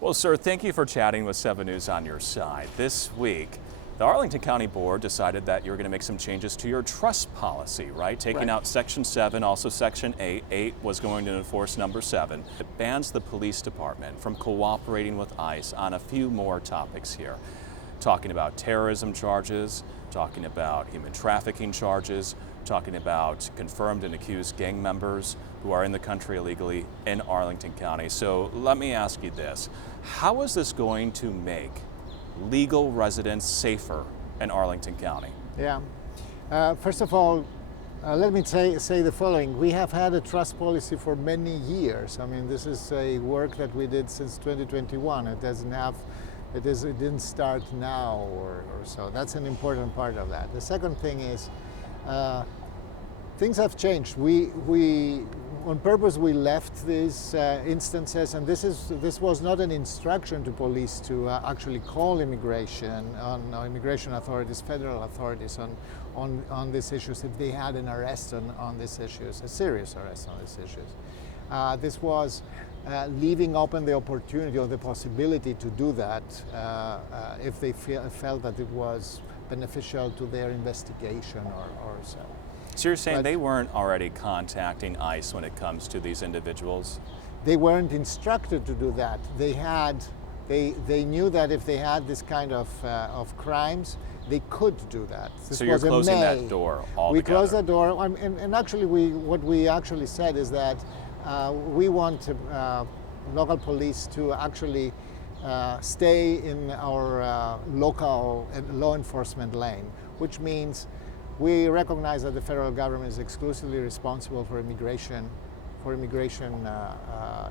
Well, sir, thank you for chatting with 7 News on your side. This week, the Arlington County Board decided that you're going to make some changes to your trust policy, right? Taking out Section 7, also Section 8. 8 was going to enforce number 7. It bans the police department from cooperating with ICE on a few more topics here. Talking about terrorism charges, talking about human trafficking charges, talking about confirmed and accused gang members who are in the country illegally in Arlington County. So let me ask you this. How is this going to make legal residents safer in Arlington County? Yeah. First of all, let me say the following. We have had a trust policy for many years. I mean, this is a work that we did since 2021. It didn't start now or so. That's an important part of that. The second thing is, things have changed. We on purpose we left these instances, and this was not an instruction to police to actually call immigration authorities, federal authorities on these issues if they had an arrest on these issues, a serious arrest on these issues. This was leaving open the opportunity or the possibility to do that if they felt that it was beneficial to their investigation or so. So you're saying they weren't already contacting ICE when it comes to these individuals? They weren't instructed to do that. They knew that if they had this kind of crimes, they could do that. So you're closing that door altogether? We closed that door, and actually what we actually said is that we want local police to actually stay in our local law enforcement lane, which means we recognize that the federal government is exclusively responsible for immigration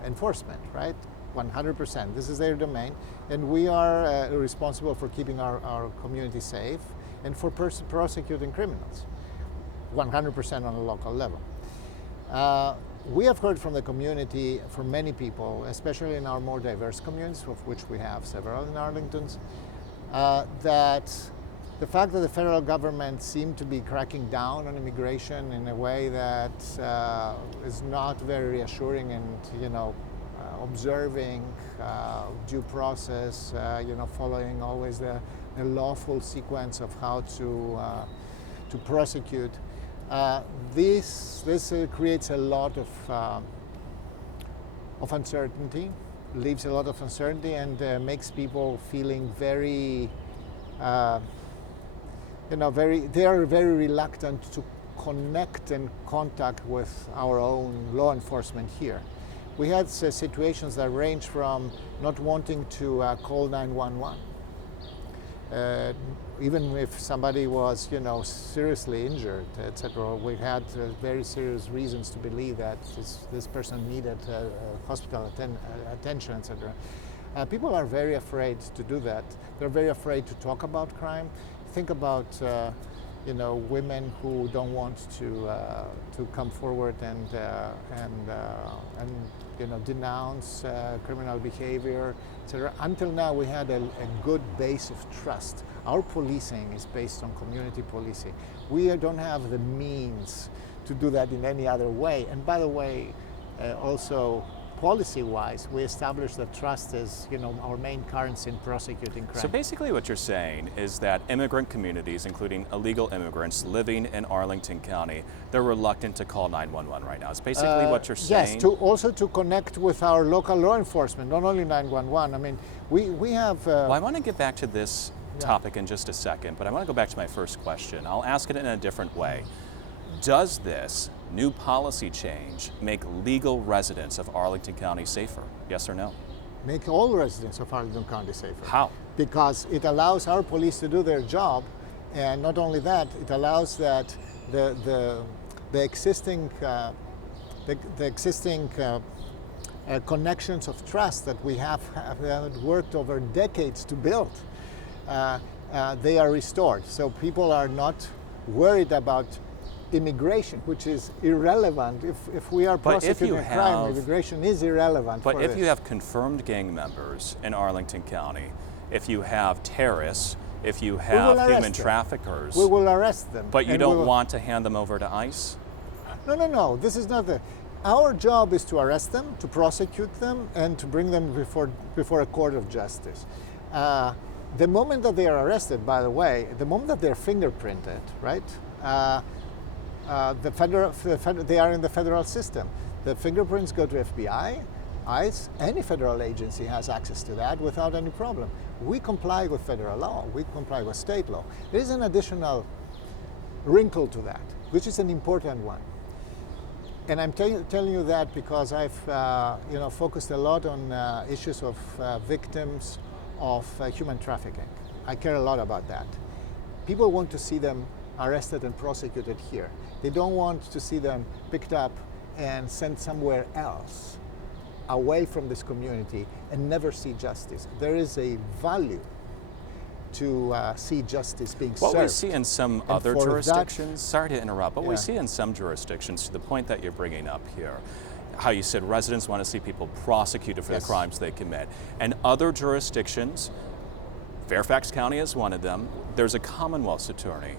enforcement, right? 100%. This is their domain, and we are responsible for keeping our community safe and for prosecuting criminals, 100% on a local level. We have heard from the community, from many people, especially in our more diverse communities, of which we have several in Arlington, that the fact that the federal government seemed to be cracking down on immigration in a way that is not very reassuring and, observing due process, following always the lawful sequence of how to prosecute. This creates a lot of uncertainty, leaves a lot of uncertainty, and makes people feeling very, they are very reluctant to connect and contact with our own law enforcement here. We had situations that range from not wanting to call 911. Even if somebody was, seriously injured, etc., we had very serious reasons to believe that this person needed hospital attention, etc. People are very afraid to do that. They're very afraid to talk about crime. Think about, women who don't want to come forward and denounce criminal behavior, etc. Until now, we had a good base of trust. Our policing is based on community policing. We don't have the means to do that in any other way. And by the way, also policy-wise, we established that trust is, our main currency in prosecuting crime. So basically what you're saying is that immigrant communities, including illegal immigrants living in Arlington County, they're reluctant to call 911 right now. It's basically what you're saying? Yes, also to connect with our local law enforcement, not only 911. I mean, we have... Well, I want to get back to this topic in just a second, but I want to go back to my first question. I'll ask it in a different way. Does this new policy change make legal residents of Arlington County safer? Yes or no? Make all residents of Arlington County safer. How? Because it allows our police to do their job, and not only that, it allows that the existing connections of trust that we have worked over decades to build, they are restored. So people are not worried about immigration, which is irrelevant. If we are prosecuting a crime, immigration is irrelevant. But if you have confirmed gang members in Arlington County, if you have terrorists, if you have human traffickers, we will arrest them. But you don't want to hand them over to ICE? No. This is not the. Our job is to arrest them, to prosecute them, and to bring them before a court of justice. The moment that they are arrested, by the way, the moment that they're fingerprinted, right? They are in the federal system. The fingerprints go to FBI, ICE, any federal agency has access to that without any problem. We comply with federal law, we comply with state law. There is an additional wrinkle to that, which is an important one. And I'm telling you that because I've focused a lot on issues of victims of human trafficking. I care a lot about that. People want to see them arrested and prosecuted here. They don't want to see them picked up and sent somewhere else, away from this community, and never see justice. There is a value to see justice being served. What we see in some other jurisdictions, sorry to interrupt, but we see in some jurisdictions, to the point that you're bringing up here, how you said residents want to see people prosecuted for the crimes they commit. And other jurisdictions, Fairfax County is one of them, there's a Commonwealth's attorney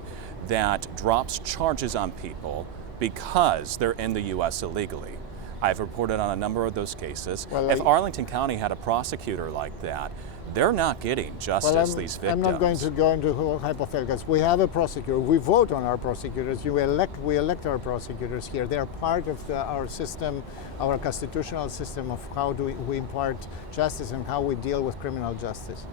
that drops charges on people because they're in the U.S. illegally. I've reported on a number of those cases. Well, if Arlington County had a prosecutor like that, they're not getting justice, these victims. I'm not going to go into hypotheticals. We have a prosecutor. We vote on our prosecutors. We elect our prosecutors here. They are part of our system, our constitutional system of how do we impart justice and how we deal with criminal justice.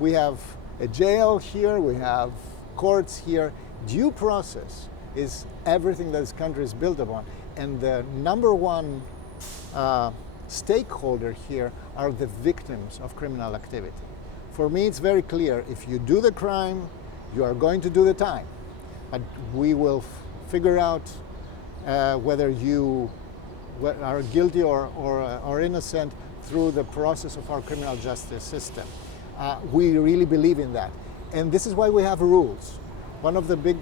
We have a jail here. We have courts here. Due process is everything that this country is built upon. And the number one stakeholder here are the victims of criminal activity. For me, it's very clear, if you do the crime, you are going to do the time. But we will figure out whether you are guilty or innocent through the process of our criminal justice system. We really believe in that. And this is why we have rules. One of the big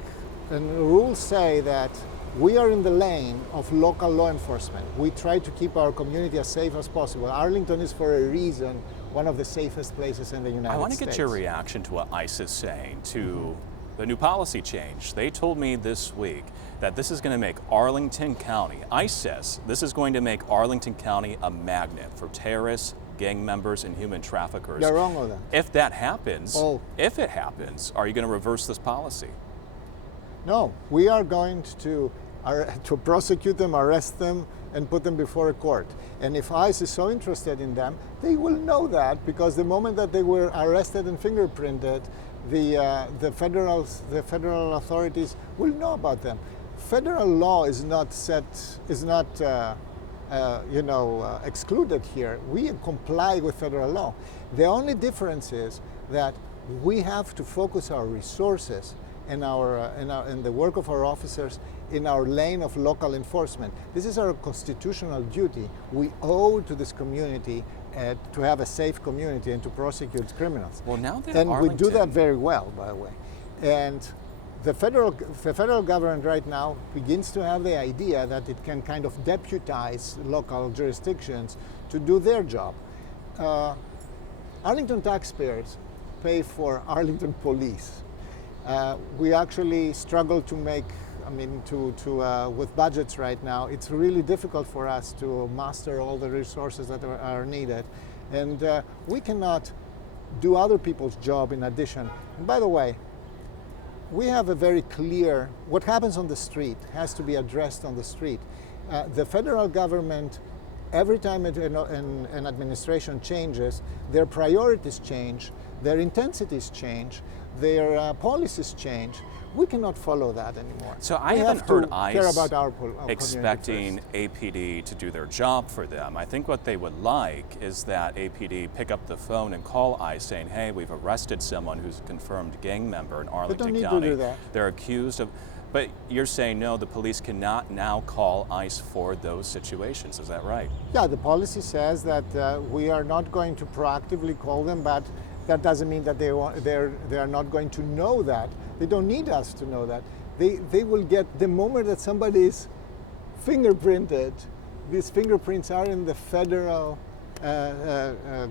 rules say that we are in the lane of local law enforcement. We try to keep our community as safe as possible. Arlington is, for a reason, one of the safest places in the United States. I want to get your reaction to what ICE is saying to the new policy change. They told me this week that this is going to make Arlington County, ICE says, this is going to make Arlington County a magnet for terrorists, gang members, and human traffickers. You're wrong with that. If that happens, if it happens, are you going to reverse this policy? No, we are going to prosecute them, arrest them, and put them before a court. And if ICE is so interested in them, they will know that, because the moment that they were arrested and fingerprinted, the federal authorities will know about them. Federal law is not excluded here. We comply with federal law. The only difference is that we have to focus our resources in the work of our officers in our lane of local enforcement. This is our constitutional duty. We owe to this community to have a safe community and to prosecute criminals. Well, now that and we do that very well, by the way. And the federal government right now begins to have the idea that it can kind of deputize local jurisdictions to do their job. Arlington taxpayers pay for Arlington police. We actually struggle to make, with budgets right now, it's really difficult for us to master all the resources that are needed. And we cannot do other people's job in addition. And by the way, we have a very clear, what happens on the street has to be addressed on the street. The federal government, every time an administration changes, their priorities change, their intensities change, their policies change. We cannot follow that anymore. So I haven't heard ICE care about our expecting APD to do their job for them. I think what they would like is that APD pick up the phone and call ICE saying, hey, we've arrested someone who's a confirmed gang member in Arlington County. They don't need to do that. They're accused of, but you're saying no, the police cannot now call ICE for those situations. Is that right? Yeah, the policy says that we are not going to proactively call them, but that doesn't mean that they are not going to know that. They don't need us to know that. They will get, the moment that somebody is fingerprinted, these fingerprints are in the federal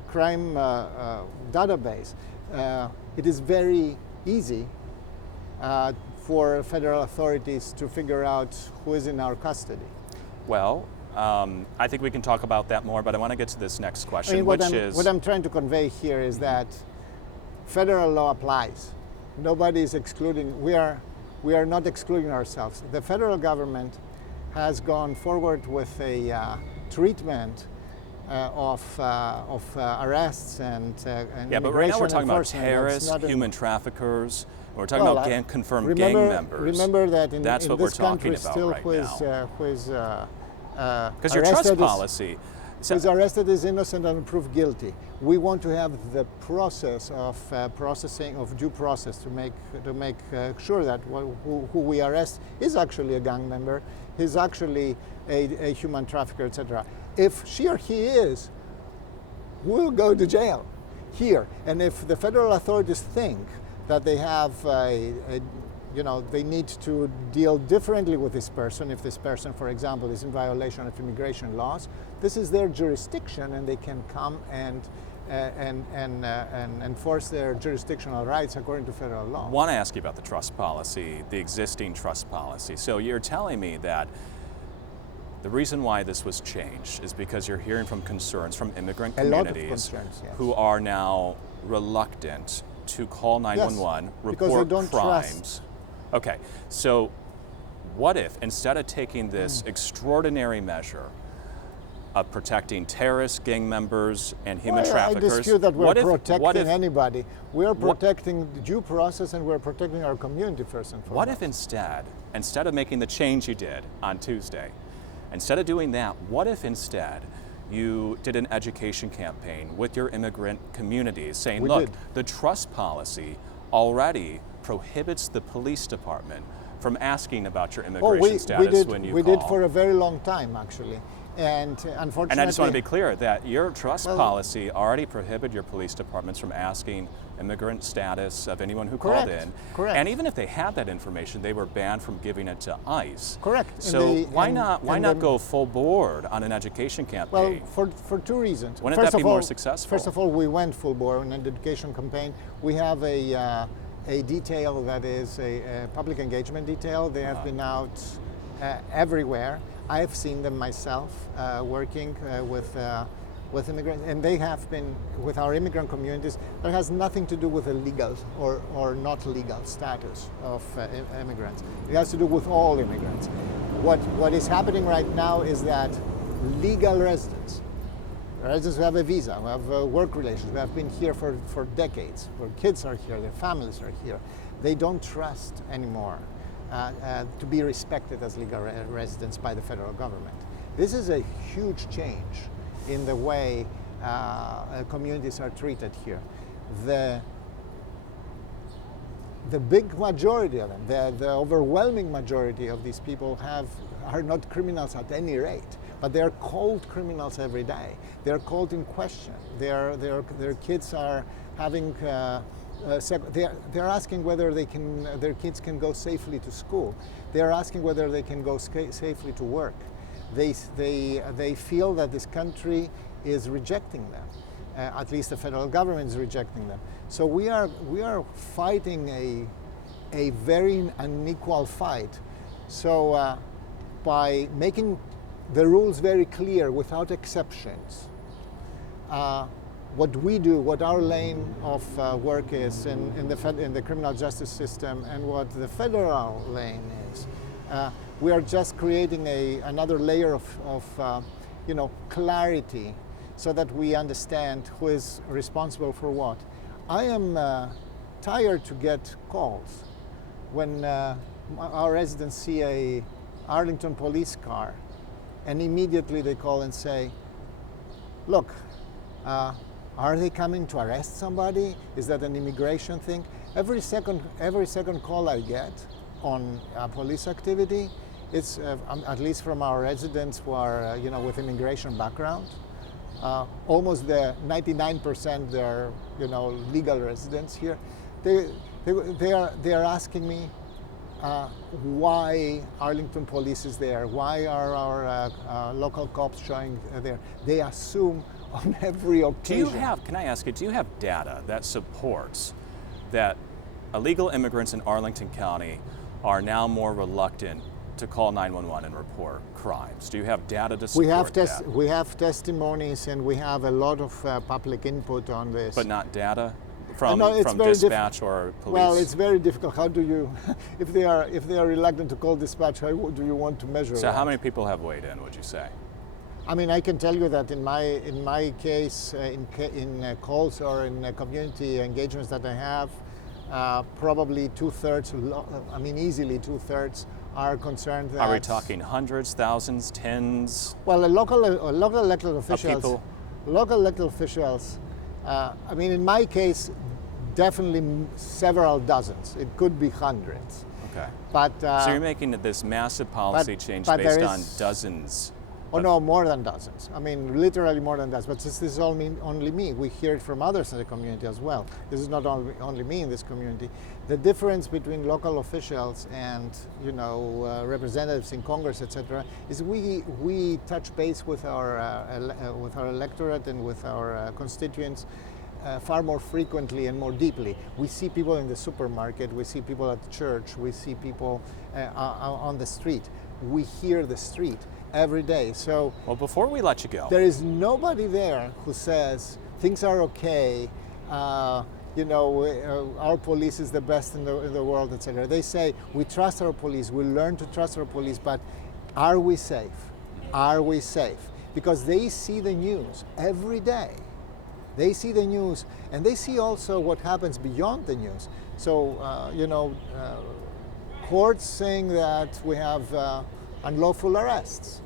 crime database. It is very easy for federal authorities to figure out who is in our custody. Well, I think we can talk about that more, but I want to get to this next question, I mean, what is... I'm trying to convey here is that federal law applies. Nobody is excluding. We are not excluding ourselves. The federal government has gone forward with a treatment of arrests and yeah, but right now we're talking about enforcement. terrorists, human traffickers. We're talking about confirmed gang members. Remember that in That's what this we're talking country, about still right who is because your trust policy. who is arrested is innocent and proved guilty. We want to have the process of processing of due process to make sure that who we arrest is actually a gang member, is actually a human trafficker, etc. If she or he is, will go to jail here. And if the federal authorities think that they have they need to deal differently with this person, if this person, for example, is in violation of immigration laws, this is their jurisdiction, and they can come and enforce their jurisdictional rights according to federal law. I want to ask you about the trust policy, the existing trust policy. So you're telling me that the reason why this was changed is because you're hearing from concerns from immigrant communities yes, who are now reluctant to call 911, report don't crimes. trust. Okay, so what if instead of taking this extraordinary measure of protecting terrorists, gang members, and human traffickers, I dispute that we're protecting if, anybody. We're protecting the due process, and we're protecting our community first and foremost. What if instead of making the change you did on Tuesday, instead of doing that, what if instead you did an education campaign with your immigrant communities saying, look, the trust policy already prohibits the police department from asking about your immigration status when you call. We did for a very long time, actually. And unfortunately... And I just want to be clear that your trust policy already prohibited your police departments from asking immigrant status of anyone who called in. Correct. And even if they had that information, they were banned from giving it to ICE. Correct. So why not go full board on an education campaign? Well, for two reasons. Wouldn't that be more successful? First of all, we went full board on an education campaign. We have a detail that is a public engagement detail. They have been out everywhere. I've seen them myself working with immigrants, and they have been with our immigrant communities. That has nothing to do with the legal or not legal status of immigrants. It has to do with all immigrants. What is happening right now is that legal residents who have a visa, who have work relations, who have been here for decades, their kids are here, their families are here, they don't trust anymore to be respected as legal residents by the federal government. This is a huge change in the way communities are treated here. The big majority of them, the overwhelming majority of these people are not criminals at any rate, but they're called criminals every day. They're called in question. Their kids are having. They're asking whether their kids can go safely to school. They're asking whether they can go safely to work. They feel that this country is rejecting them. At least the federal government is rejecting them. So we are fighting a very unequal fight. So by making the rules very clear without exceptions, what we do, what our lane of work is in the criminal justice system, and what the federal lane is, we are just creating another layer of clarity, so that we understand who is responsible for what. I am tired to get calls when our residents see a Arlington police car, and immediately they call and say, look, are they coming to arrest somebody? Is that an immigration thing? Every second call I get on police activity, it's at least from our residents who are with immigration background. Almost the 99% they're legal residents here. They are asking me why Arlington Police is there. Why are our local cops showing there? They assume on every occasion. Can I ask you, do you have data that supports that illegal immigrants in Arlington County are now more reluctant to call 911 and report crimes? Do you have data to support that? We have testimonies and we have a lot of public input on this. But not data from No, dispatch or police? Well, it's very difficult. How do you, if they are reluctant to call dispatch, how do you want to measure So that? how many people have weighed in, would you say? I mean, I can tell you that in my case, in calls or in community engagements that I have, probably 2/3, I mean, easily 2/3 are concerned that. Are we talking hundreds, thousands, tens? Well, local elected officials. People? Local elected officials. I mean, in my case, definitely several dozens. It could be hundreds. Okay. But So you're making this massive policy change but based there on is- dozens. Oh no, more than dozens. I mean, literally more than dozens. But this is only me. We hear it from others in the community as well. This is not only me in this community. The difference between local officials and representatives in Congress, etc., is we touch base with our electorate and with our constituents far more frequently and more deeply. We see people in the supermarket. We see people at church. We see people on the street. We hear the street every day. So Well, before we let you go, there is nobody there who says things are okay. Our police is the best in the world, etc. They say we trust our police. We learn to trust our police, but are we safe? Are we safe? Because they see the news every day. They see the news, and they see also what happens beyond the news. So courts saying that we have unlawful arrests.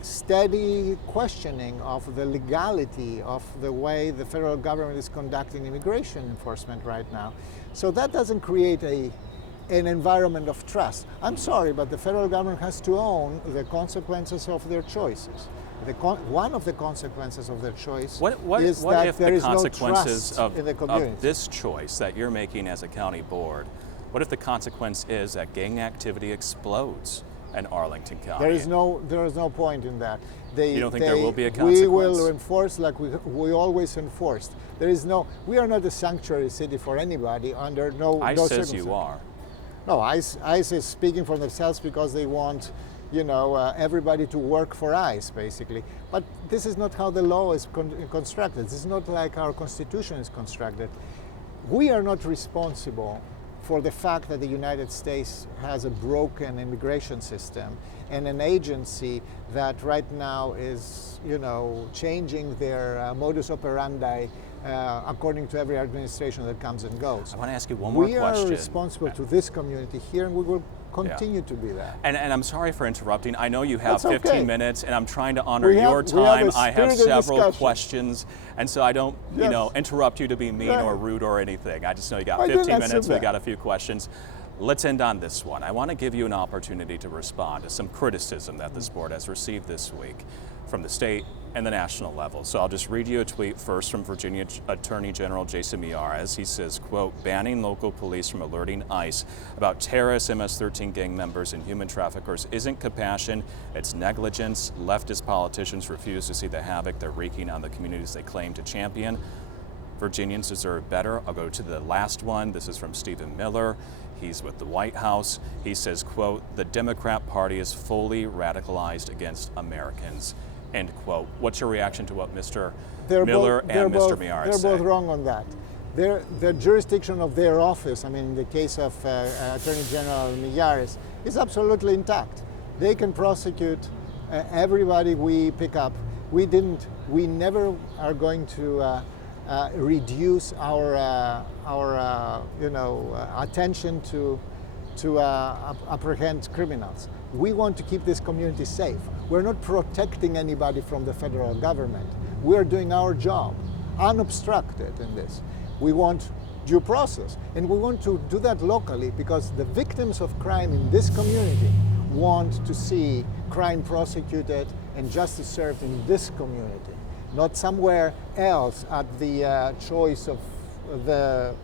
Steady questioning of the legality of the way the federal government is conducting immigration enforcement right now. So that doesn't create an environment of trust. I'm sorry, but the federal government has to own the consequences of their choices. One of the consequences of their choice is what that if there the is no consequences trust in the community. of this choice that you're making as a county board, what if the consequence is that gang activity explodes in Arlington County? There is no point in that. You don't think there will be a consequence? We will enforce like we always enforced. We are not a sanctuary city for anybody under no ICE no says you circumstance. are. No, ICE is speaking for themselves because they want everybody to work for ICE, basically. But this is not how the law is constructed. This is not like our Constitution is constructed. We are not responsible for the fact that the United States has a broken immigration system and an agency that right now is, changing their modus operandi according to every administration that comes and goes. I want to ask you one more question. We are responsible to this community here, and we will continue to be that. And I'm sorry for interrupting. I know you have That's 15 okay. minutes, and I'm trying to honor We have your a time. I have spirited several discussion. questions, and so I don't, Yes. interrupt you to be mean Right. or rude or anything. I just know you got I 15 didn't minutes. assume We that. got a few questions. Let's end on this one. I want to give you an opportunity to respond to some criticism that this board has received this week from the state and the national level. So I'll just read you a tweet first from Virginia Attorney General Jason Miyares. He says, quote, banning local police from alerting ICE about terrorists, MS-13 gang members, and human traffickers isn't compassion, it's negligence. Leftist politicians refuse to see the havoc they're wreaking on the communities they claim to champion. Virginians deserve better. I'll go to the last one. This is from Stephen Miller. He's with the White House. He says, quote, the Democrat Party is fully radicalized against Americans, end quote. What's your reaction to what Mr. Miller and Mr. Miyares say? They're both wrong on that. The jurisdiction of their office, I mean, in the case of Attorney General Miyares, is absolutely intact. They can prosecute everybody we pick up. We never are going to reduce our attention to apprehend criminals. We want to keep this community safe. We're not protecting anybody from the federal government. We're doing our job, unobstructed in this. We want due process, and we want to do that locally because the victims of crime in this community want to see crime prosecuted and justice served in this community, not somewhere else at the choice of the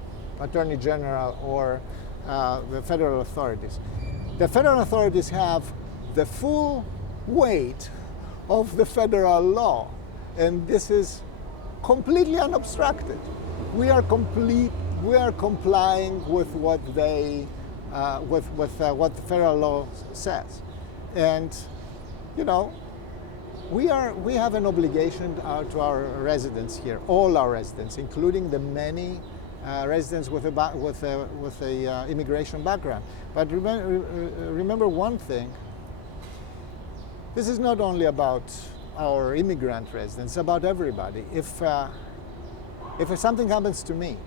Attorney General or the federal authorities. The federal authorities have the full weight of the federal law, and this is completely unobstructed. We are complying with what they with what the federal law says. And, you know, we have an obligation to our residents here, all our residents, including the many residents with a immigration background. But remember one thing: this is not only about our immigrant residents; it's about everybody. If something happens to me,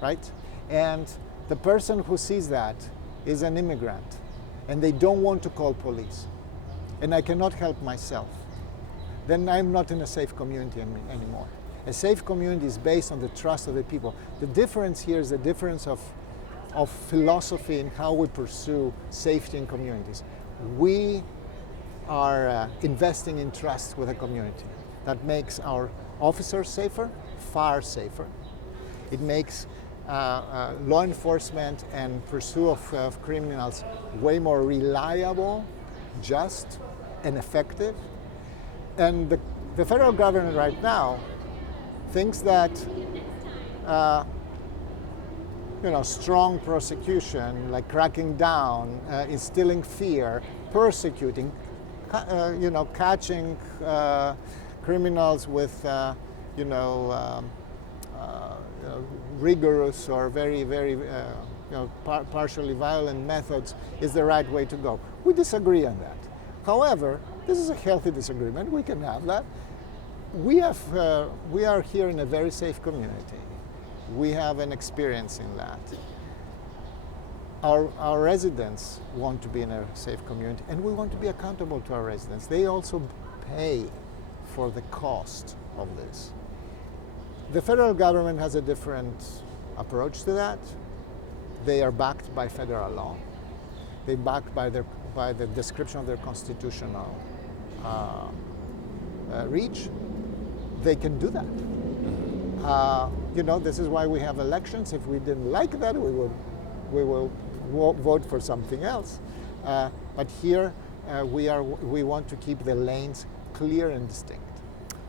right, and the person who sees that is an immigrant, and they don't want to call police, and I cannot help myself, then I'm not in a safe community anymore. A safe community is based on the trust of the people. The difference here is the difference of philosophy in how we pursue safety in communities. We are investing in trust with the community. That makes our officers safer, far safer. It makes law enforcement and pursuit of criminals way more reliable, just, and effective. And the federal government right now thinks that strong prosecution, like cracking down, instilling fear, persecuting, catching criminals with rigorous or very partially violent methods is the right way to go. We disagree on that. However, this is a healthy disagreement. We can have that. We are here in a very safe community. We have an experience in that. Our residents want to be in a safe community, and we want to be accountable to our residents. They also pay for the cost of this. The federal government has a different approach to that. They are backed by federal law. They're backed by the description of their constitutional reach. They can do that. This is why we have elections. If we didn't like that, we will vote for something else. But here, we want to keep the lanes clear and distinct.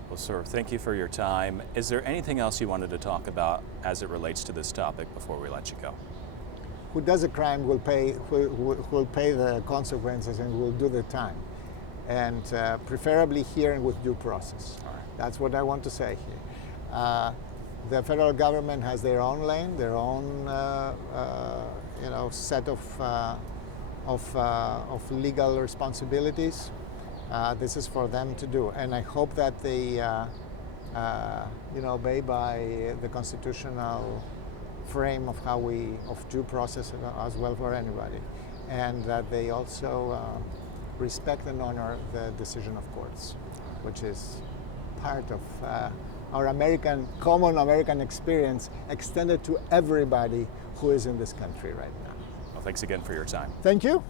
Well, sir, thank you for your time. Is there anything else you wanted to talk about as it relates to this topic before we let you go? Who does a crime will pay the consequences and will do the time, and preferably here and with due process. All right. That's what I want to say here. The federal government has their own lane, their own set of legal responsibilities. This is for them to do, and I hope that they obey by the constitutional frame of due process as well for anybody, and that they also respect and honor the decision of courts, which is part of our common American experience extended to everybody who is in this country right now. Well, thanks again for your time. Thank you.